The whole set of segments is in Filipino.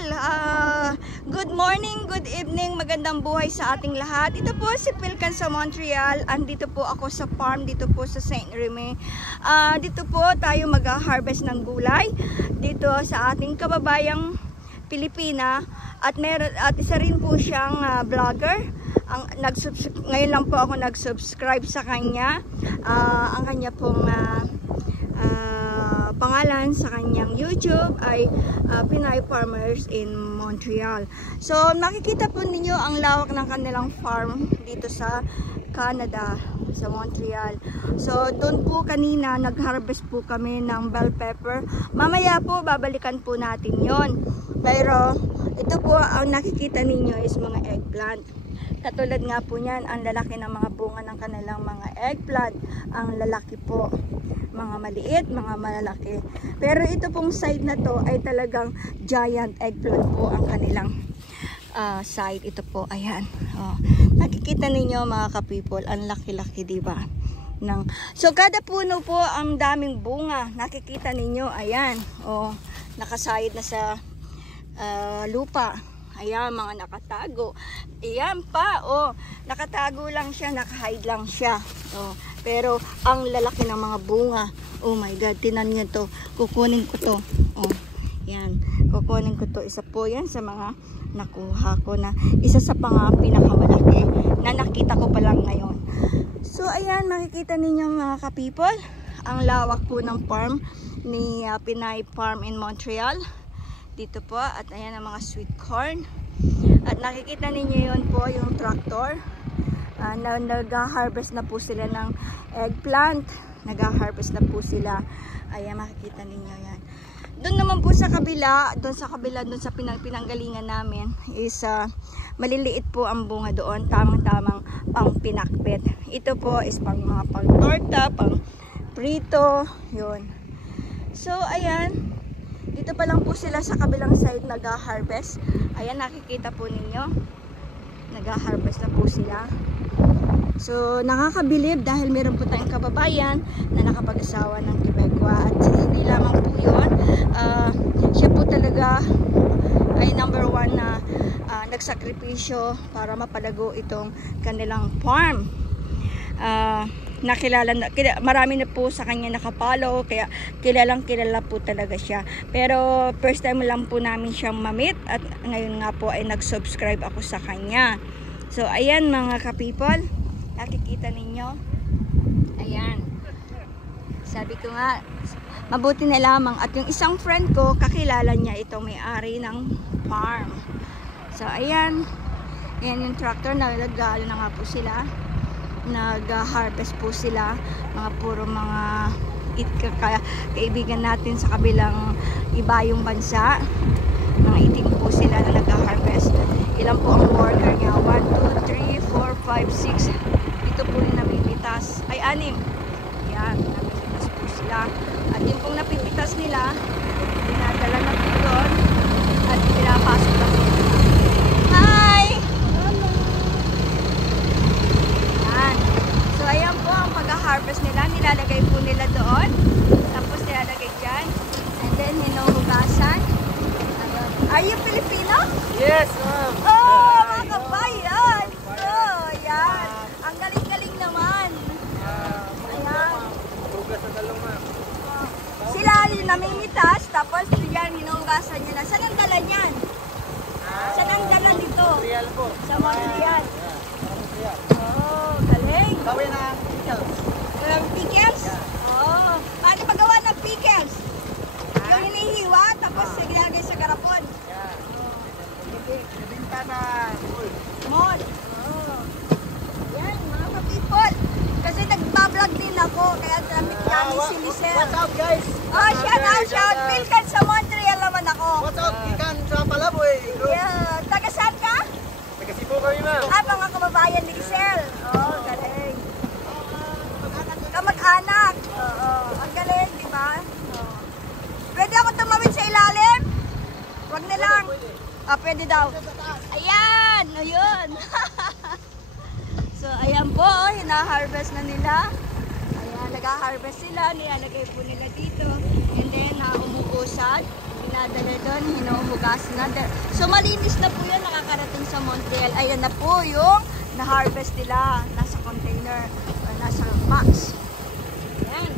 people! Good morning, good evening, magandang buhay sa ating lahat. Ito po si Pilkan sa Montreal. Andito po ako sa farm, dito po sa Saint-Remy. Dito po tayo mag-harvest ng gulay. Dito sa ating kababayang Pilipina. At isa rin po siyang vlogger. Ngayon lang po ako nag-subscribe sa kanya. Ang kanya pong pangalan sa kanyang YouTube ay Pinay Farmers in Montreal. So makikita po ninyo ang lawak ng kanilang farm dito sa Canada, sa Montreal. So doon po kanina nag-harvest po kami ng bell pepper. Mamaya po babalikan po natin yon. Pero ito po ang nakikita ninyo is mga eggplant. Katulad nga po niyan, ang lalaki ng mga bunga ng kanilang mga eggplant. Ang lalaki po, mga maliit, mga malalaki. Pero ito pong side na to ay talagang giant eggplant po ang kanilang side. Ito po, ayan. Oh. Nakikita ninyo mga ka-people, ang laki-laki, diba? So kada puno po ang daming bunga. Nakikita ninyo, ayan. Oh, nakasayad na sa lupa. Ayan, mga nakatago. Ayan pa, oh. Nakatago lang siya, nakahide lang siya. Oh. Pero, ang lalaki ng mga bunga. Oh my God, tinan nyo to. Kukunin ko to. Oh. Yan. Kukunin ko to. Isa po yan sa mga nakuha ko na. Isa sa pinakamalaki na nakita ko pa lang ngayon. So, ayan, makikita ninyo mga ka-people. Ang lawak po ng farm ni Pinay Farm in Montreal. Dito po, at ayan ang mga sweet corn. At nakikita ninyo yun po yung tractor. Nag-harvest na po sila ng eggplant. Nag-harvest na po sila. Ayan, makikita ninyo yan. Doon naman po sa kabila, doon sa pinanggalingan namin is maliliit po ang bunga doon. Tamang-tamang pang pinakpit. Ito po is pang mga pang torta, pang prito. Yun. So, ayan. Dito pa lang po sila sa kabilang side nag-harvest. Ayan, nakikita po ninyo. Nag-harvest na po sila. So, nakakabilib dahil meron po tayong kababayan na nakapag-asawa ng Quebecois. At hindi lamang po yun. Siya po talaga ay number 1 na nagsakripisyo para mapalago itong kanilang farm. Marami na po sa kanya nakapollow, kaya kilala po talaga siya. Pero first time lang po namin siyang ma-meet at ngayon nga po ay nag-subscribe ako sa kanya. So ayan mga ka-people, nakikita ninyo. Ayan. Sabi ko nga, mabuti na lamang at yung isang friend ko, kakilala niya itong may-ari ng farm. So ayan, yan yung tractor, nagalo na nga po sila. Nag-harvest po sila, mga puro mga kaibigan natin sa kabilang ibayong bansa. Mga itim po sila na nag-harvest. Ilan po ang worker niya? 1, 2, 3, 4, 5, 6. Ito po yung napipitas. Ay, 6. Yan, napipitas po sila. At yung pong napipitas nila, dinadala na po doon at pinapasok na po. Hi! So ayan po ang pag-harvest nila, nilalagay po nila doon, tapos nilalagay dyan, and then hinuhugasan. Are you Filipino? Yes, ma'am. Oh, mga kabayan! So, ayan, ang galing-galing naman. Ayan. Hugas sa talong, ma'am. Sila yung namimitas, tapos yan, hinuhugasan nyo na. Saan ang dala niyan? Saan ang dala dito? Montreal po. Sa Montreal. Montreal. Oh, galing. Gawin na pickles. Pickles? Oo. Paano magawa ng pickles? Yung hinihiwa, tapos ilalagay sa garapon. Yeah. Ibinta na Mall. Oo. Yan, mga ka-people. Kasi nagbablog din ako, kaya damit namin si Lisel. What's up, guys? Oh, shout out. Pilkan sa Montreal naman ako. What's up, Pikan sa Palaboy. Yeah. Taga saan ka? Taga Cebu kami, ma'am. Mga kababayan ni Lisel. Oh, galing. Kamag-anak. Oo. Ang galing, di ba? Oo. Pwede ako tumawid sa ilalim? Wag na lang. Pwede daw. Ayan! Ayun! So, ayan po. Hina-harvest na nila. Ayan, nag-harvest sila. Nilalagay po nila dito. And then, umuusad. dinadala doon, hinuhugas na. So malinis na po yan, nakakarating sa Montreal. Ayan na po yung na-harvest nila. Nasa container, nasa box. Ayan.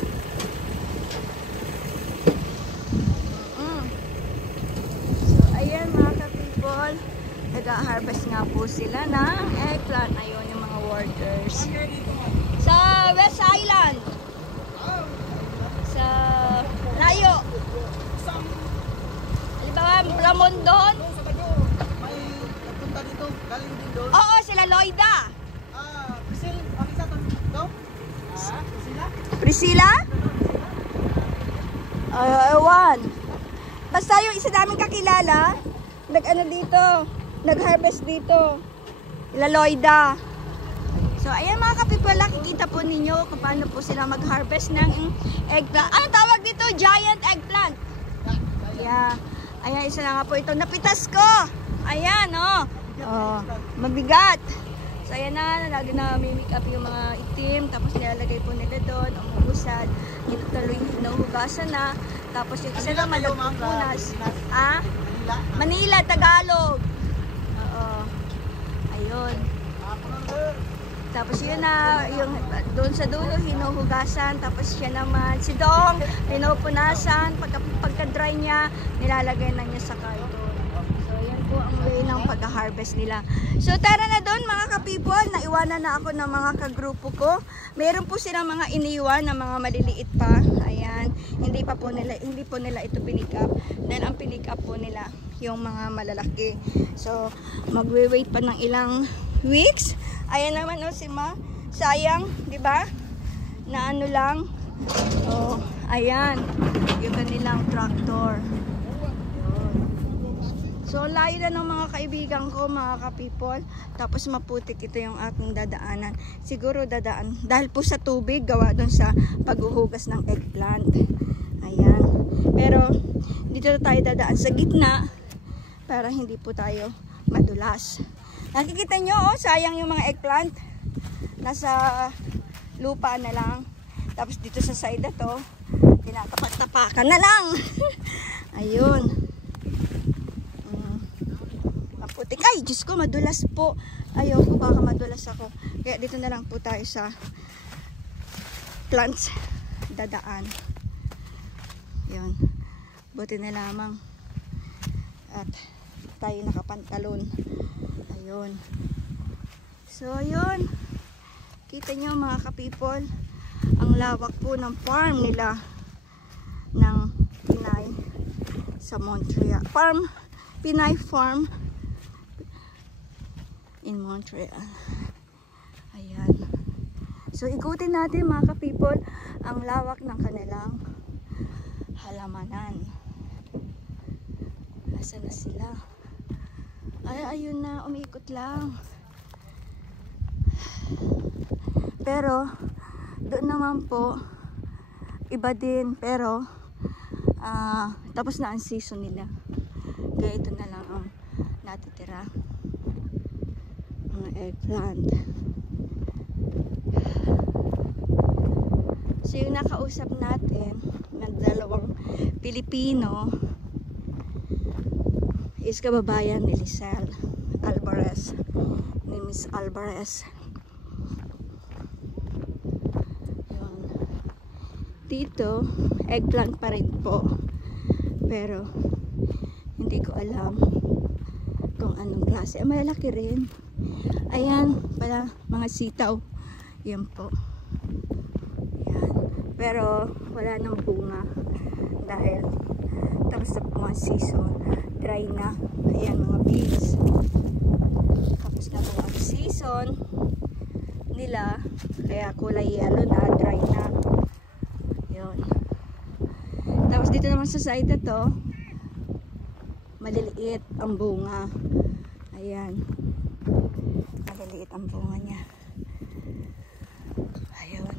So ayan mga ka-people, nag-harvest nga po sila ng eggplant. Ayun yung mga workers. Sa West Island. Sa layo. Halimbawa, Blamondon. May nagpunta dito, galing din doon. Oo, sila Loida. Priscil, pakita to. No? Priscilla? Priscilla? Ewan. Basta yung isa namin kakilala, nag-ano dito, nag-harvest dito. Sila Loida. So, ayan mga ka-people, nakikita po ninyo kung paano po sila mag-harvest ng eggplant. Ano tawag dito? Giant eggplant. Yeah. Ayan, isa na nga po ito. Napitas ko. Ayan, oh. Oh, mabigat. So, ayan na. Lagi na make up yung mga itim. Tapos nilalagay po nila doon. Umuusad. Tuloy nahugasan na. Tapos yung isa naman nagpupunas. Ah? Manila, Tagalog. Oo. Ayun. Tapos yun na, yung doon sa dulo, hinuhugasan. Tapos siya naman, si Dong, pinupunasan. Pagka-dry niya, nilalagay na niya sa carton. So, yan po ang way ng pag-harvest nila. So, tara na doon mga ka-people. Naiwanan na ako ng mga kagrupo ko. Meron po silang mga iniwan na mga maliliit pa. Ayan. Hindi po nila ito pinick up. Dahil ang pinick up po nila, yung mga malalaki. So, magwe-wait pa ng ilang weeks. Ayan naman o si Ma. Sayang, di ba? Na ano lang. Oh, ayan. Yung kanilang tractor. So, layo na ng mga kaibigan ko, mga ka-people. Tapos maputik ito yung aking dadaanan. Siguro dadaan. Dahil po sa tubig, gawa doon sa paghuhugas ng eggplant. Ayan. Pero, dito tayo dadaan sa gitna para hindi po tayo madulas. Nakikita nyo, oh, sayang yung mga eggplant. Nasa lupa na lang. Tapos dito sa side na to, tinatapak-tapakan na lang. Ayun. Maputik. Ay, Diyos ko, madulas po. Ayoko, baka madulas ako. Kaya dito na lang po tayo sa plants dadaan. Yun. Buti na lamang. At tayo nakapantalon. Ayun. So, ayun. Kita nyo mga ka-people, ang lawak po ng farm nila ng Pinay sa Montreal. Pinay Farm in Montreal. Ayan. So, ikutin natin mga ka-people ang lawak ng kanilang halamanan. Nasaan na sila? Ay, ayun na, umikot lang. Pero, doon naman po, iba din, pero, tapos na ang season nila. Kaya ito na lang ang natitira. Mga eggplant. So, yung nakausap natin, ng dalawang Pilipino, is kababayan ni Lisel Alvarez, ni Miss Alvarez. Yun. Dito, eggplant pa rin po. Pero, hindi ko alam kung anong klase. Malaki rin. Ayan, pala mga sitaw. Yan po. Yan. Pero, wala nang bunga. Dahil, tapos na po ang season. Dry na. Ayan, mga beans. Tapos na po ang season nila. Kaya kulay yellow na. Dry na. Yun. Tapos dito naman sa side na to, maliliit ang bunga. Ayan. Maliliit ang bunga niya. Ayun.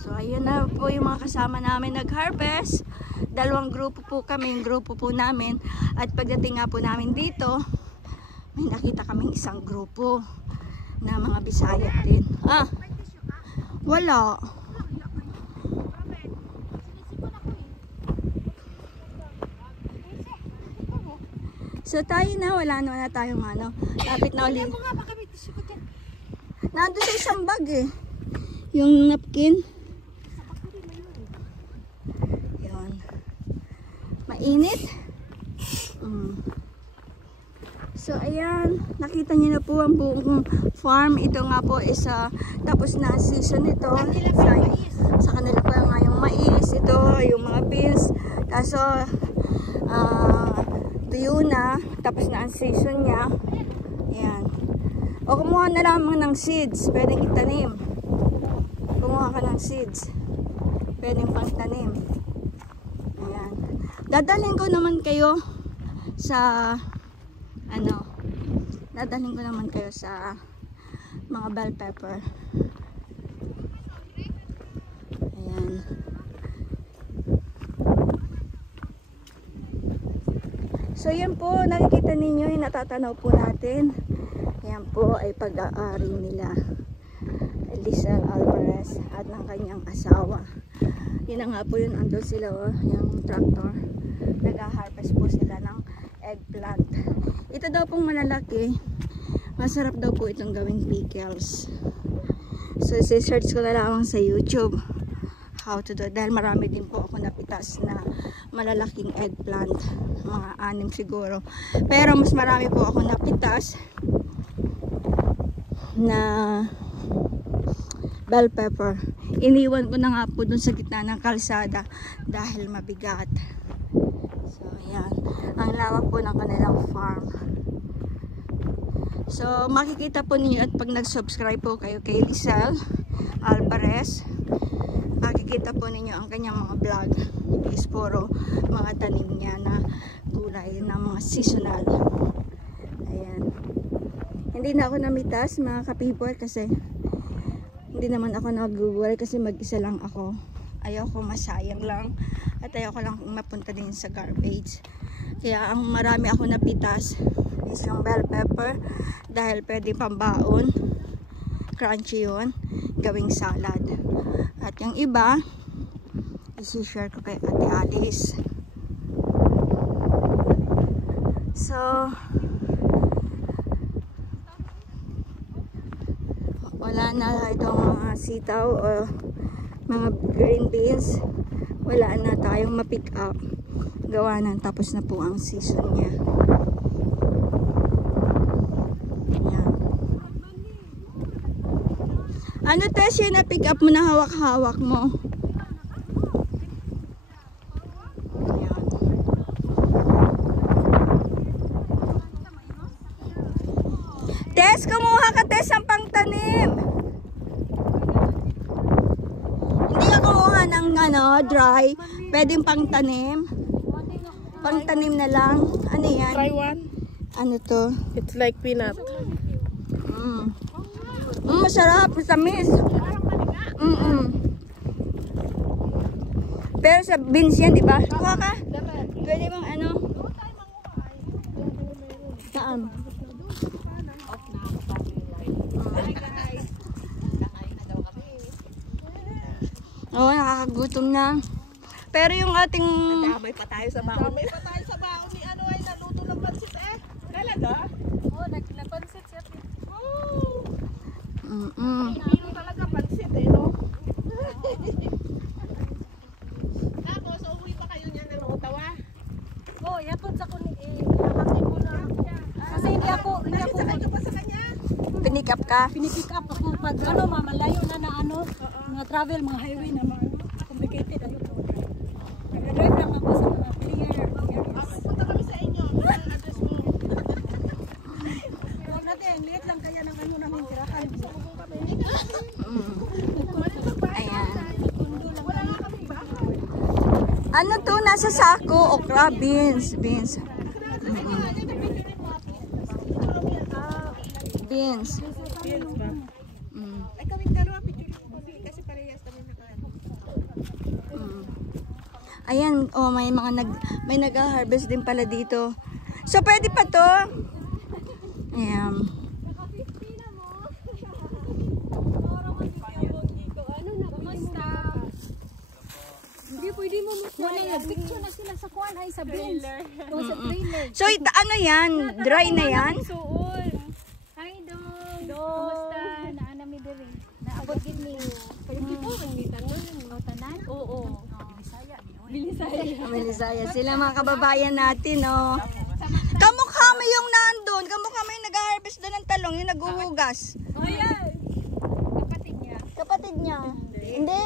So, ayun na po yung mga kasama namin nag-harvest. Dalawang grupo po kami, yung grupo po namin. At pagdating nga po namin dito, may nakita kaming isang grupo na mga Bisaya din. Ah, wala. So tayo na, wala naman na tayong ano. Lapit na ulit. Nandun sa isang bag eh. Yung napkin. Yun. Mainit. So ayan, nakita niyo na po ang buong farm. Ito nga po is tapos na season ito. Sa kanila po nga yung mais, ito yung mga beans. Kaso tuyo na, tapos na ang season niya. Ayan. O kumuha na lamang ng seeds, pwedeng itanim. Kumuha ka ng seeds, pwedeng pang tanim. Ayan. Dadalhin ko naman kayo sa dadalhin ko naman kayo sa mga bell pepper. Ayan. So yan po, nakikita ninyo yung natatanaw po natin. Yan po ay pag-aari nila Lizelle Alvarez at ng kanyang asawa. Yun na nga po yun, andun sila yung tractor. Nag-harvest po sila ng eggplant. Ito daw pong malalaki. Masarap daw po itong gawing pickles. So, search ko na lang sa YouTube how to do it. Dahil marami din po ako napitas na malalaking eggplant. Mga 6 siguro. Pero mas marami po ako napitas na bell pepper. Iniwan ko na nga po dun sa gitna ng kalsada dahil mabigat. So, ayan. Ang lawak po ng kanilang farm. So, makikita po ninyo at pag nag-subscribe po kayo kay Lizelle Alvarez, makikita po ninyo ang kanyang mga vlog. Is puro mga tanim niya na gulay na mga seasonal. Ayan. Hindi na ako namitas mga ka-people kasi hindi naman ako nag-google kasi mag-isa lang ako. Ayoko masayang lang at ayoko lang mapunta din sa garbage. Kaya ang marami ako napitas is yung bell pepper dahil pwede pambaon, crunchy yun, gawing salad. At yung iba isi-share ko kay Ate Alice. So wala na itong mga sitaw o mga green beans, wala na tayong ma-pick up. Gawa na, tapos na po ang season niya. Ayan. Ano Tess yun na pick up mo na hawak-hawak mo? Ayan. Tess, kumuha ka Tess ang pangtanim. Hindi ka kumuha ng dry, pwedeng pangtanim. Pangtanim na lang. Ano yan? Try one. Ano to? It's like peanut. Masarap, matamis. Pero sa beans yan, di ba? Kuha ka. Pwede mong ano? Saan? Oo, nakakagutom na. Pero yung ating... May pa tayo sa baon. May pa tayo sa baon ni ano ay naluto ng pansit eh. Talaga? Oo, nagpansit siya. Oo. Hindi talaga pansit eh, no? Tapos, uuwi pa kayo niya ng Ottawa? Oo, yapon sa kunin eh. Nakakit mo na. Kasi hindi ako Sakay ka pa sa kanya? pinick up ka. pinipick up ako pag mamalayo na mga travel, mga highway na mga complicated. Nag-drive lang ako sa mga clear areas. Punta kami sa inyo. Ang address mo. Huwag natin, liit lang kaya ng ano namin tirahan. Ayan. Wala nga kaming bahay. Ano to? Nasa sako. Okra, beans. Beans. Beans. Beans ba? Ay kaming dalawa picture mo kasi parehas kami nakaano. Ayan, oh, may nag-harvest din pala dito. So pwede pa to. Ayan. Hindi po pwede mo picture na sila sa kuan ay sa beans. O sa trailer. So, ano yan? Dry na yan? Suon. Hi, Dong. Kumusta? Naana mi diri. Naabot gid mi. Pero kita man mi tanan. O tanan? Oo. Melisaya. Sila mga kababayan natin, oh. Kamukha mo yung nandun. Kamukha mo yung nag-harvest doon ng talong, yung naghuhugas. Oh, yeah. Kapatid niya. Kapatid niya. Hindi.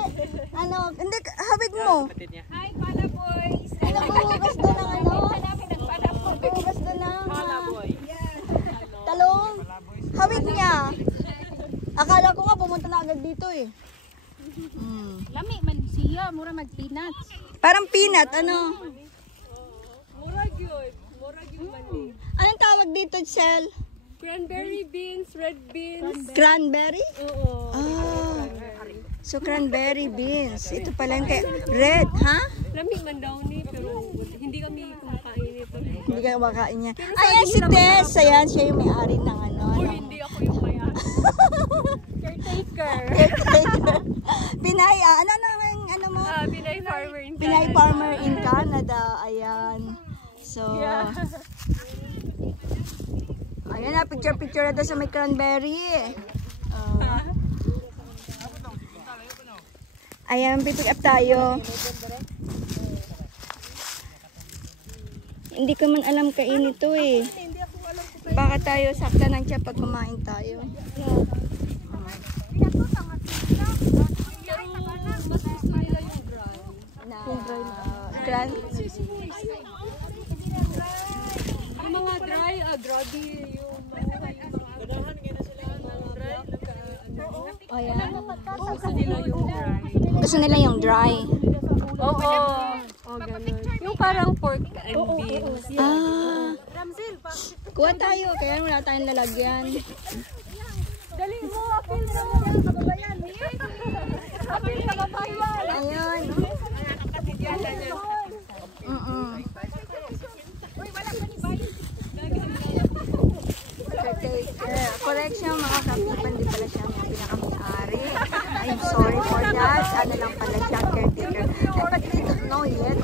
Hindi, hawig mo. Hi, Pala Boys. Ay, naghuhugas doon ng ano? Hanapin ang Pala Boys. Naghuhugas doon ng talong. Hawig niya. Akala ko nga pumunta na agad dito eh. Lami man siya, mura mag-peanuts. Parang peanut, ano? Mura yun. Mura yun man eh. Anong tawag dito, Chel? Cranberry beans, red beans. Cranberry? Oo. Ah. So, cranberry beans. Ito pala yung red, ha? Lami man daw ni, pero hindi kami kumakain nito. Hindi ka makain niya. Ayan si Tess. Ayan, siya yung may-ari ng ano. Hindi ako yung mayan. Caretaker. Pinay, ano mo? Pinay farmer in Pinay farmer in Canada. Ayan. So, ayan na, picture-picture na doon sa may cranberry. Ayan, pipick up tayo. Hindi ko man alam kain ito eh. Baka tayo sakta ng tiyan pag kumain tayo. Yung mga dry, grabe yung Ayan. gusto nila yung dry. Gusto nila yung dry. Oo. Oh, ganun. Yung parang pork and beans. Ah. Kuha tayo, kaya wala tayong lalagyan. Dali mo, apil mo mga kababayan. Apil na kababayan. Ayun. Correction mga kapipan, di pala siya ang pinaka-may-ari. I'm sorry for that. Ano lang pala siya, caretaker. But we don't know yet.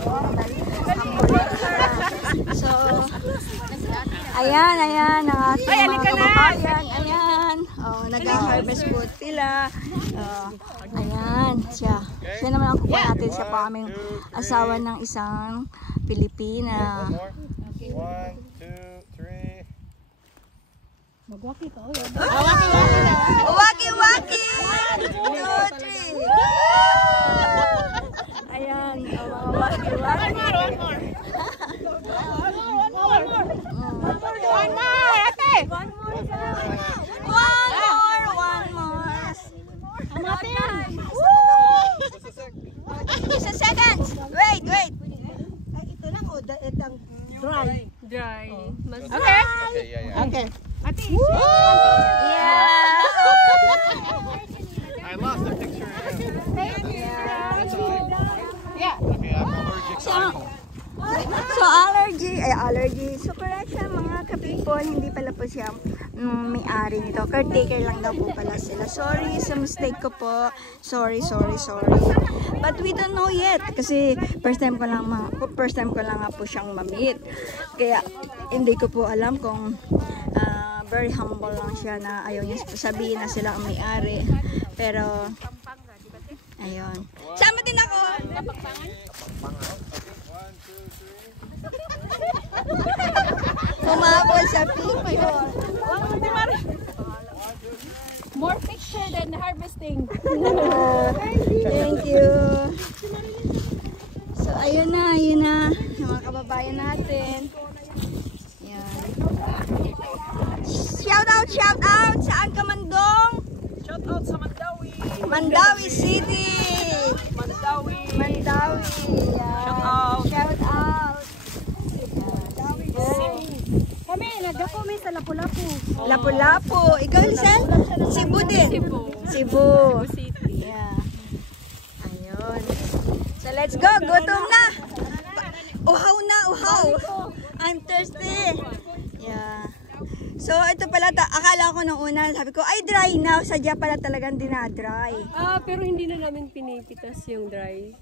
So, ayan, ang ating mga kababayan. Ayan. Oh, nag-harvest po sila. Ayan, siya. Siya naman ang kukuha natin. Siya pa aming asawa ng isang Pilipina. 1, 2, 3. Magwaki ka oh. Waki-waki! 1, 2, 3. Ayan, mga waki-waki. One more. Just a second. Wait. Ito lang o, itang dry. Dry. Okay, yeah. Okay. Yeah. I lost the picture. Yeah. Okay, I'm allergic. So allergy. So correction mga kapipon, hindi pala po siya may-ari nito. Caretaker lang daw po pala sila. Sorry sa mistake ko po. Sorry. But we don't know yet kasi first time ko lang nga po siyang ma-meet. Kaya hindi ko po alam kung very humble lang siya na ayaw niya sabihin na sila ang may-ari. Pero ayun. Sama din ako. Humabol sa picture. More picture than harvesting. Thank you. So ayun na mga kababayan natin. Yan. Shout out saan ka Mandong? Shout out sa Mandawi City. Mandawi. Yeah. Shout out. Kami, nagdako may sa Lapu-Lapu. Lapu-Lapu. Ikaw, Lisel? Cebu din? Cebu. City. Yeah. Ayun. So, let's go. Gutom na. Uhaw na, uhaw. I'm thirsty. Yeah. So, ito pala, akala ko nung una, sabi ko, ay dry na. Sadya pala talagang dinadry. Pero hindi na namin pinipitas yung dry.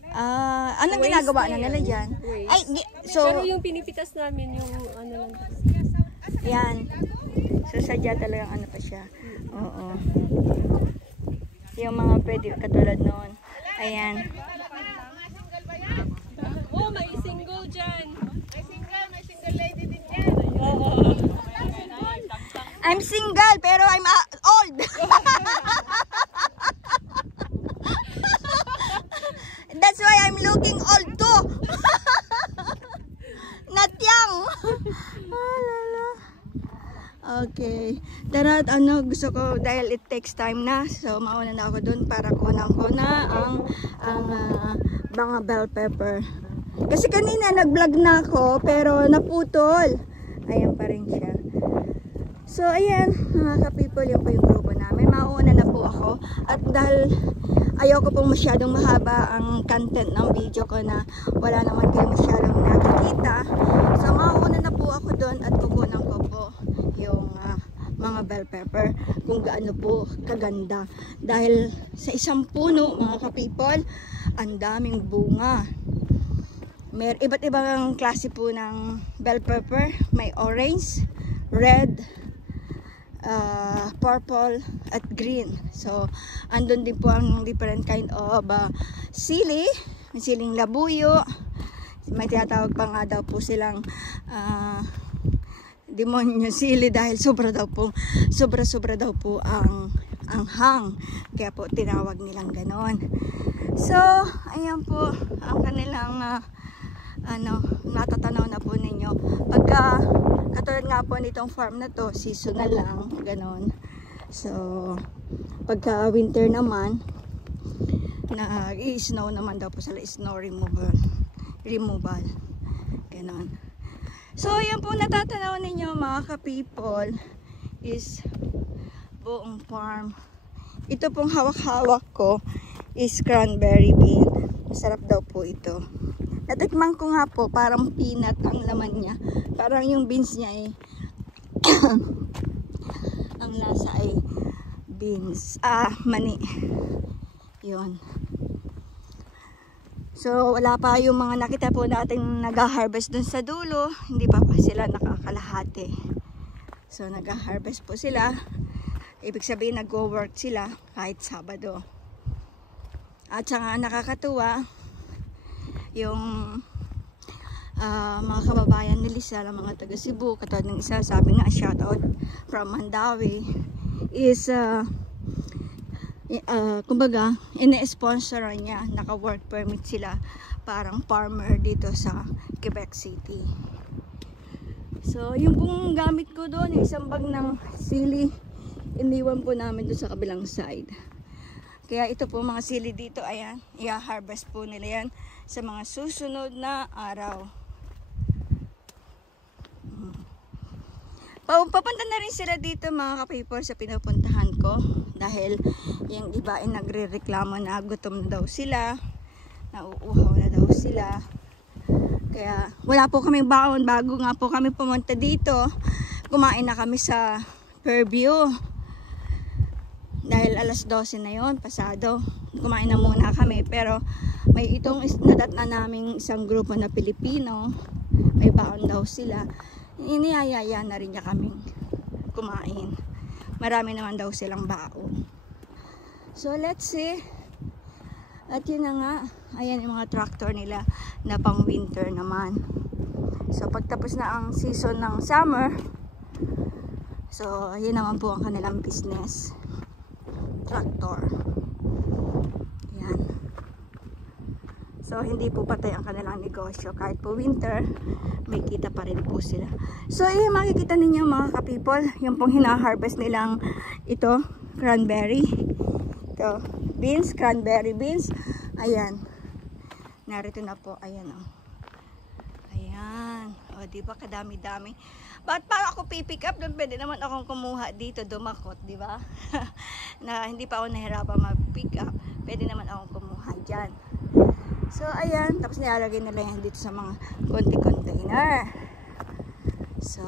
Anong ginagawa na nila dyan? Waste. Ay, so, Pero yung pinipitas namin, yung ano lang. yan. So, sadya talagang ano pa siya. Oo. Yung mga pwede katulad noon. Ayan. Oh, may single dyan. May single lady din dyan. Oo. I'm single, pero I'm old. That's why I'm looking old too. Not young. Okay. Tara, gusto ko, dahil it takes time na, so mauna na ako dun para kunan ko na ang mga bell pepper. Kasi kanina nag-vlog na ako, pero naputol. Ayan pa rin siya. So, ayan, mga ka-people, yun po yung grupo namin. Mauna na po ako. At dahil ayoko pong masyadong mahaba ang content ng video ko na wala naman kayo masyadong nakikita. So, mauna na po ako doon at kukunan ko po yung mga bell pepper kung gaano po kaganda. Dahil sa isang puno, mga ka-people, ang daming bunga. May iba't ibang klase po ng bell pepper. May orange, red, purple at green. So andun din po ang different kind of sili. May siling labuyo, may tinatawag pa nga daw po silang demonyo sili dahil sobra daw po ang hang, kaya po tinawag nilang ganon. So ayan po ang kanilang natatanaw na po ninyo. Pagka katulad nga po nitong farm na to, seasonal lang, ganon. So, pagka winter naman, i-snow naman daw po sila, snow removal, ganon. So, yan po natatanaw ninyo mga ka-people is buong farm. Ito pong hawak-hawak ko is cranberry bean. Masarap daw po ito. Natikman ko nga po, parang peanut ang laman niya. Parang yung beans niya ay ang lasa ay beans. Mani. Yun. So, wala pa yung mga nakita po natin nag-harvest dun sa dulo. Hindi pa sila nakakalahati. So, nag-harvest po sila. Ibig sabihin, nag-go-work sila kahit Sabado. At saka nakakatuwa, yung mga kababayan ni Lisa, mga taga Cebu, katulad ng isa, sabi nga, shoutout from Mandawi, is kumbaga, ine-sponsoran niya, naka-work permit sila, parang farmer dito sa Quebec City. So, yung pong gamit ko doon, yung isang bag ng sili, iniwan po namin doon sa kabilang side. Kaya ito po mga sili dito, ayan, i-harvest po nila yan sa mga susunod na araw. Papunta na rin sila dito mga ka-people sa pinupuntahan ko. Dahil yung iba ay nagre-reklamo na gutom na daw sila. Nauuhaw na daw sila. Kaya wala po kaming baon. Bago nga po kami pumunta dito, kumain na kami sa Fairview. Dahil alas 12 na yon, pasado. Kumain na muna kami. Pero may itong nadat na naming isang grupo na Pilipino. May baon daw sila. Iniyayaya na rin niya kaming kumain. Marami naman daw silang baon. So let's see. At yun na nga. Ayan yung mga tractor nila na pang winter naman. So pagtapos na ang season ng summer, so yun naman po ang kanilang business. Tractor. Yan. So hindi po patay ang kanilang negosyo. Kahit po winter, may kita pa rin po sila. So yung makikita ninyo mga ka-people, yung pong hina-harvest nilang ito, cranberry. Ito, beans, cranberry beans. Ayan. Narito na po. Ayan o. Ayan. O, diba kadami-dami. Ba't para ako pipick up? Doon pwede naman akong kumuha dito, dumakot, diba? Na hindi pa ako nahirapan mag-pick up. Pwede naman akong kumuha dyan. So, ayan. Tapos nilalagay nila yan dito sa mga konti container. So,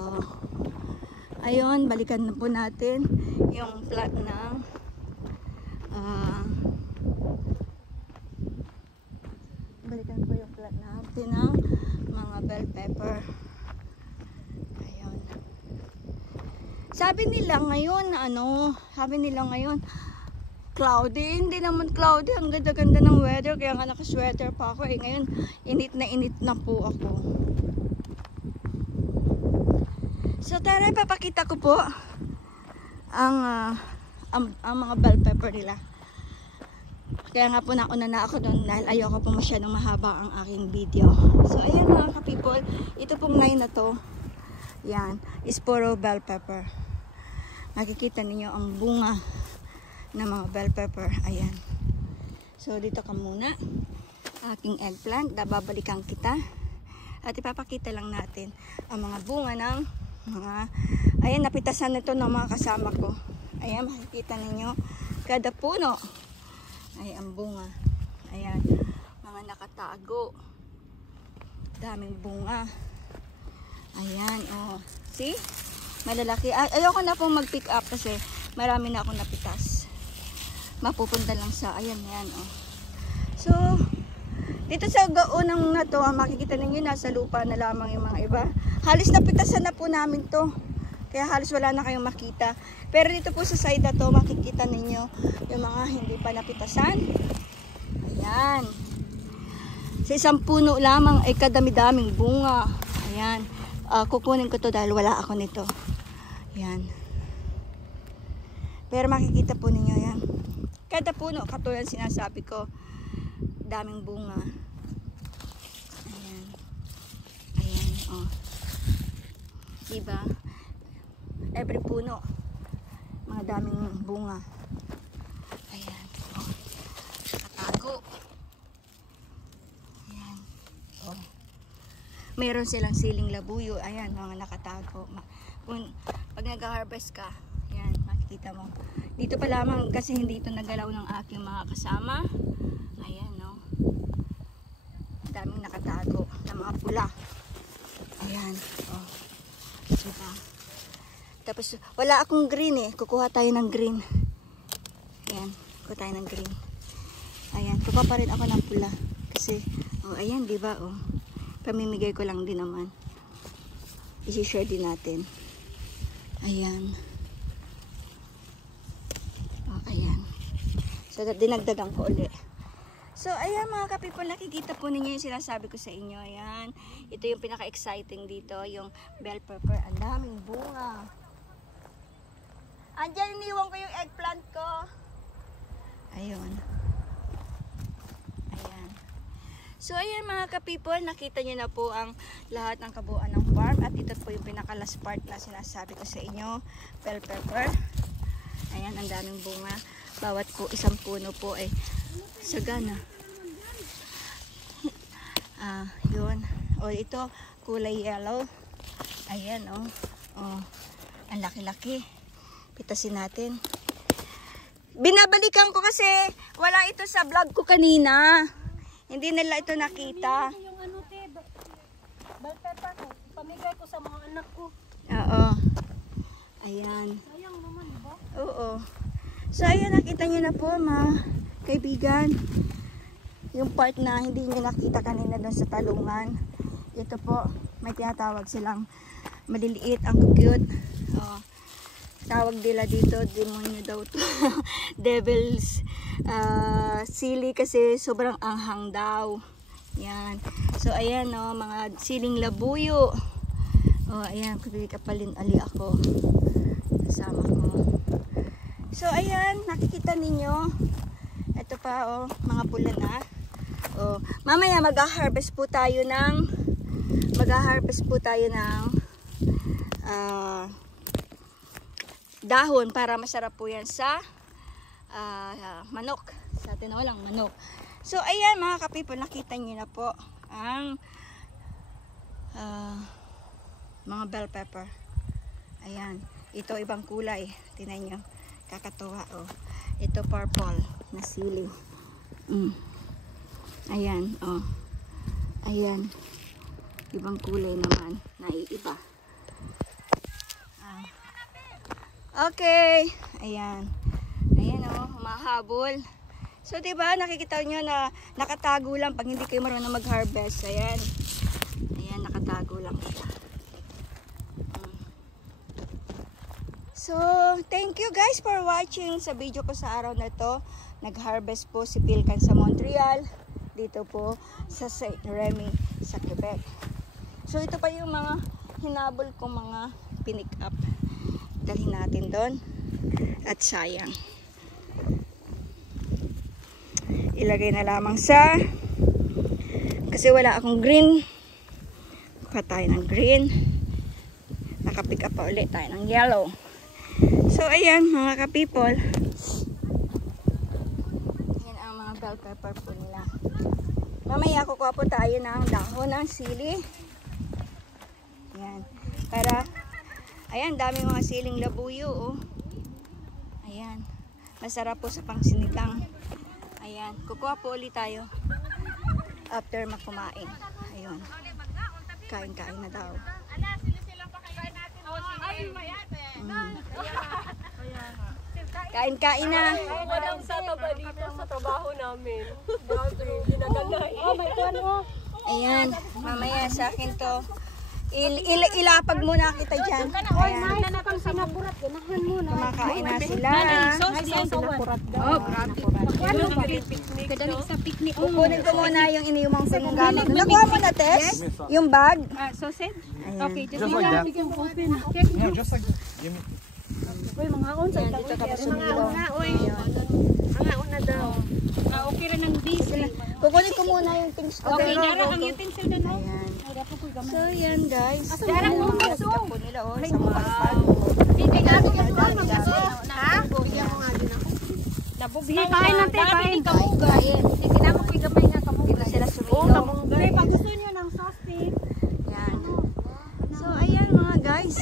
ayun, balikan na po natin yung plant ng balikan po yung plant natin ng mga bell pepper. Ayun. Sabi nila ngayon, cloudy. Hindi naman cloudy. Ang ganda-ganda ng weather. Kaya nga naka-sweater pa ako. Ngayon, init na po ako. So, tara, papakita ko po ang mga bell pepper nila. Kaya nga po nauna na ako doon dahil ayoko po masyadong mahaba ang aking video. So, ayan mga ka-people. Ito pong line na to. Yan. Is puro bell pepper. Makikita ninyo ang bunga ng mga bell pepper. Ayan. So, dito ka muna. Aking eggplant. Babalikan kita. At ipapakita lang natin ang mga bunga ng mga... Ayan, napitasan nito ng mga kasama ko. Ayan, makikita ninyo. Kada puno ay ang bunga. Ayan. Mga nakatago. Daming bunga. Ayan, oh. See? Malalaki. Ayoko na pong mag-pick up kasi marami na akong napitas. Mapupunta lang sa, ayan, yan, oh. So, dito sa unang na to, makikita ninyo, nasa lupa na lamang yung mga iba. Halos napitasan na po namin to. Kaya halos wala na kayong makita. Pero dito po sa side na to, makikita ninyo yung mga hindi pa napitasan. Ayan. Sa isang puno lamang ay kadami-daming bunga. Ayan. Kukunin ko to dahil wala ako nito. Ayan. Pero makikita po ninyo yan. Kada puno, katulad sinasabi ko, daming bunga. Ayan. Ayan, oh. Diba? Every puno, mga daming bunga. Ayan, oh. Nakatago. Ayan, oh. Meron silang siling labuyo. Ayan, mga nakatago. Pag nag-harvest ka, ayan, makikita mo. Dito pa lamang kasi hindi ito nagalaw ng aking mga kasama. Ayan, no. Daming nakatago na mga pula. Ayan, oh. Diba? Tapos, wala akong green eh. Kukuha tayo ng green. Ayan, kukuha tayo ng green. Ayan, kukuha pa rin ako ng pula. Kasi, oh, ayan, diba, oh. Pamimigay ko lang din naman. I-share din natin. Ayan. Oh, ayan. So, dinagdagan ko ulit. So, ayan mga ka-people, nakikita po ninyo yung sinasabi ko sa inyo. Ayan. Ito yung pinaka-exciting dito, yung bell pepper. Ang daming bunga. Andyan, iniwan ko yung eggplant ko. Ayun. Ayan. So, ayan mga ka-people, nakita nyo na po ang lahat ng kabuuan ng farm. At ito po yung pinaka-last part na sinasabi ko sa inyo. Bell pepper. Ayan, ang daming bunga. Bawat po, isang puno po ay sagana. Yun. O, ito, kulay yellow. Ayan, oh. Oh, ang laki-laki. Pitasin natin. Binabalikan ko kasi wala ito sa vlog ko kanina. Hindi nila ito nakita. Yung ano, te, bell pepper ko. Pamigay ko sa mga anak ko. Oo. Ayan. Sayang naman, diba? Oo. So, ayan, nakita nyo na po, mga kaibigan. Yung part na hindi nyo nakita kanina doon sa talungan. Ito po, may tinatawag silang maliliit, ang cute. Oh, tawag nila dito, demonyo daw to. Devil's sili kasi sobrang anghang daw. Yan. So, ayan, oh, mga siling labuyo. Oh, ayan, kapalin ali ako. Kasama ko. So, ayan, nakikita ninyo. Ito pa, oh, mga pula na. Oh, mamaya mag-harvest po tayo ng dahon para masarap po yan sa manok. Sa tinolang manok. So, ayan mga ka-people, nakita nyo na po ang mga bell pepper. Ayan. Ito ibang kulay. Tingnan nyo. Kakatuwa, oh. Ito purple na sili. Ayan, oh. Ayan. Ibang kulay naman. Naiiba. Okay. Ayan. Ayan oh, humahabol. So, diba, nakikita nyo na nakatago lang pag hindi kayo marunong mag-harvest. Ayan. Ayan, nakatago lang siya. So, thank you guys for watching sa video ko sa araw na to. Nag-harvest po si Pilkan sa Montreal. Dito po sa Saint Remy sa Quebec. So, ito pa yung mga hinabol kong mga pinick up. Dalhin natin doon. At sayang. Ilagay na lamang sa kasi wala akong green. Kuha tayo ng green. Nakapick up pa ulit tayo ng yellow. So, ayan mga ka-people. Yan ang mga bell pepper po nila. Mamaya kukuha po tayo ng dahon ng sili. Ayan. Para, ayan, dami mga siling labuyo. Oh. Ayan. Masarap po sa pangsinigang. Ayan. Kukuha po ulit tayo after makumain. Ayun. Kain-kain na daw. Kain-kain na. Madang sa taba dito sa trabaho namin. Ginagalay. Oh, may tuwan. Ayan, mamaya sa akin to. Ilapag muna kita dyan. Ayan. Kumakain na sila. Kukunin ko muna yung iniumang ko ng gamit. Nakuha mo na, Tess? Yung bag? Sausage? Okay, Just like that. No, just like that. Give me. Ayan, dito ka pa sumilo. Ang una daw. Okay rin ng busy. Kukunin ko muna yung things ko. Okay, Dara, ang utensil na no? Ayan. So, yan guys. Dara, Yung mga pick-up po nila, oh. Isang palpal. Bigay natin yung Dami-dami. ha? Bigyan mo nga din ako. Nabubigay kain natin, kain. Kain. Tinamok ko gamay nga kamong. Dito sila sumilo. kamunggay. Pag gusto niyo ng sauce, Yan. So, ayan mga guys.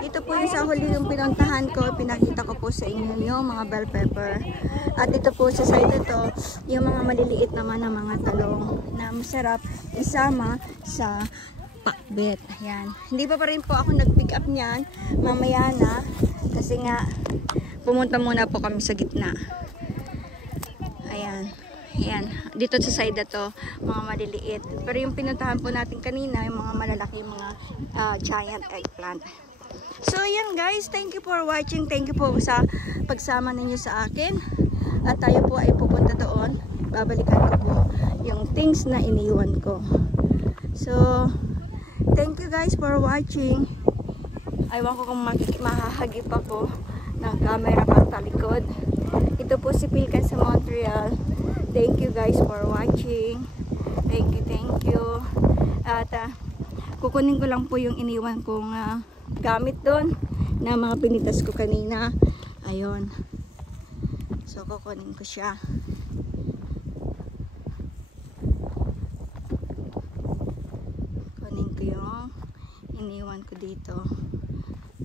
Ito po yung sa huli yung pinuntahan ko. Pinakita ko po sa inyo yung mga bell pepper. At ito po sa side ito, yung mga maliliit naman na mga talong na masarap isama sa pakbet. Ayan. Hindi pa rin po ako nag-pick up niyan. Mamaya na. Kasi nga, pumunta muna po kami sa gitna. Ayan. Ayan. Dito sa side na to, mga maliliit. Pero yung pinuntahan po natin kanina, yung mga malalaki, mga giant eggplant. So, ayan guys. Thank you for watching. Thank you po sa pagsama ninyo sa akin. At tayo po ay pupunta doon. Babalikan ko po yung things na iniwan ko. So, thank you guys for watching. Aywan ko kung mahahagip ako ng camera pa talikod. Ito po si Pilkan sa Montreal. Thank you guys for watching. Thank you. At kukunin ko lang po yung iniwan kong gamit doon na mga pinitas ko kanina. Ayun. So, kukunin ko siya. Kunin ko yung iniwan ko dito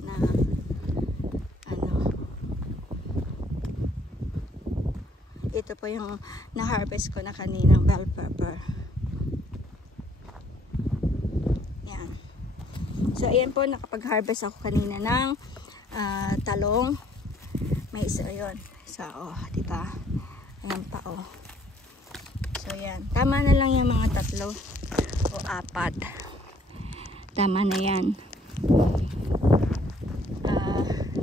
na ano. Ito po yung na-harvest ko na kaninang bell pepper. Yan. So, ayan po, nakapag-harvest ako kanina ng talong. May isa yun. So, oh, diba? Ayan pa, oh. So, yan. Tama na lang yung mga 3 o 4. Tama na yan.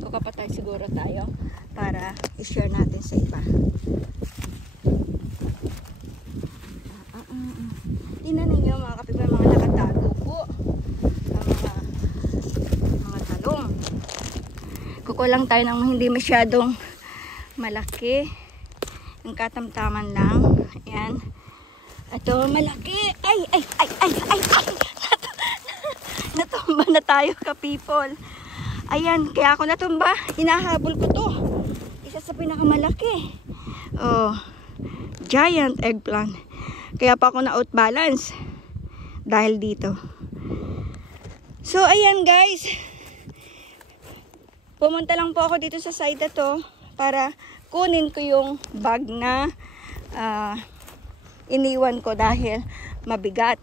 Kukapatay siguro tayo para i-share natin sa iba. Tingnan ninyo mga kapibar, mga nakatago po ang mga talong. Kukulang tayo ng hindi masyadong malaki, yung katamtaman lang. Ayan. Ito malaki. Ay natumba na tayo ka people. Ayan, kaya ako natumba, hinahabol ko to. Isa sa pinakamalaki. Oh, giant eggplant. Kaya pa ako na outbalance dahil dito. So, ayan guys. Pumunta lang po ako dito sa side na to para kunin ko yung bag na iniwan ko dahil mabigat.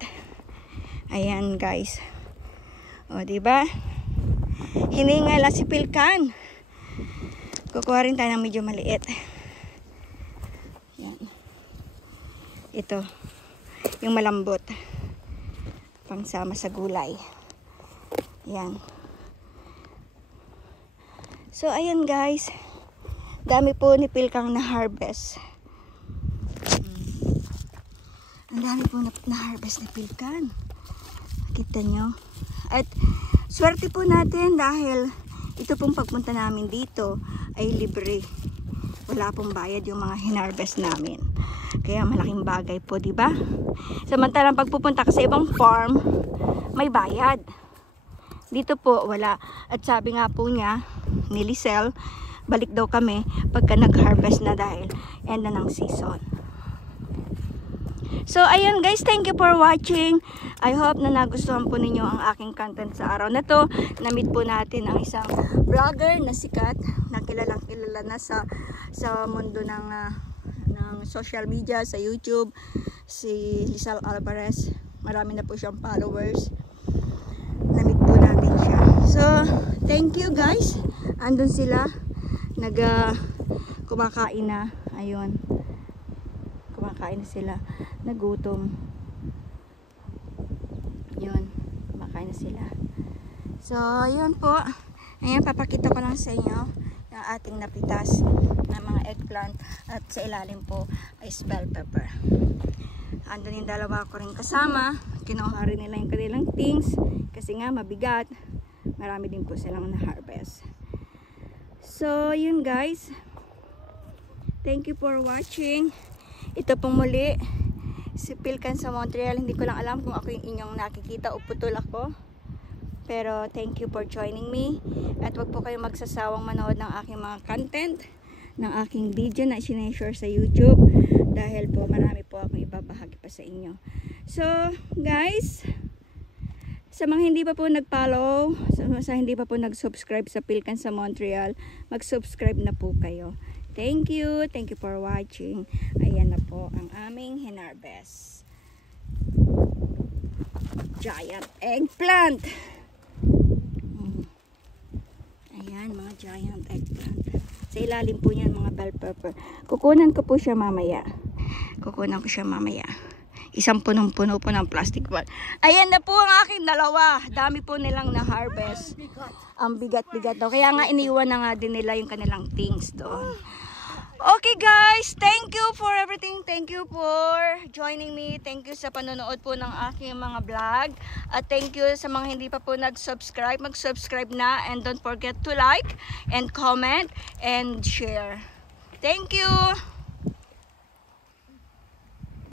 Ayan guys. O, diba? Hiningal na si Pilkan Kukuha rin tayo ng medyo maliit. Yan. Ito. Yung malambot. Pangsama sa gulay. Yan. So, ayan guys. Dami po ni Pilkang na harvest. Ang dami po na harvest ni Pilkan. Kita nyo. At swerte po natin dahil ito pong pagpunta namin dito ay libre. Wala pong bayad yung mga hinarvest namin. Kaya malaking bagay po, di ba? Samantalang pagpupunta ka sa ibang farm, may bayad. Dito po, wala. At sabi nga po niya, ni Lisel, balik daw kami pagka nag-harvest na dahil end na ng season. So, ayun guys, thank you for watching. I hope na nagustuhan po ninyo ang aking content sa araw na to. Na-meet po natin ang isang vlogger na sikat, na kilalang kilala na sa mundo ng social media, sa YouTube, si Lisel Alvarez. Marami na po siyang followers. Na-meet po natin siya. So, thank you guys. Andun sila, kumakain na. Ayun. Kumakain sila, nagutom. Yun, kumakain na sila. So, yun po. Ayan, papakita ko lang sa inyo yung ating napitas na mga eggplant at sa ilalim po ay bell pepper. Andun yung dalawa ko rin kasama. Kinuha rin nila yung kanilang things kasi nga mabigat. Marami din po silang na-harvest. So, yun guys. Thank you for watching. Ito pong muli, si Pilkan sa Montreal. Hindi ko lang alam kung ako yung inyong nakikita o putol ako. Pero thank you for joining me. At wag po kayong magsasawang manood ng aking mga content, ng aking video na sineshare sa YouTube. Dahil po marami po akong ibabahagi pa sa inyo. So guys, sa mga hindi pa po nag-follow, sa hindi pa po nag-subscribe sa Pilkan sa Montreal, mag-subscribe na po kayo. Thank you for watching. Ayan na po ang aming hinarvest. Giant eggplant. Ayan, mga giant eggplant. Sa ilalim po niyan mga bell pepper. Kukunan ko siya mamaya. Isang punong-puno po ng plastic bag. Ayan na po ang aking dalawa. Dami po nilang na-harvest. Ang bigat-bigat daw. Kaya nga iniwan na nga din nila yung kanilang things doon. Okay guys, thank you for everything. Thank you for joining me. Thank you sa panonood po ng aking mga vlog. At thank you sa mga hindi pa po nag-subscribe. Mag-subscribe na and don't forget to like and comment and share. Thank you!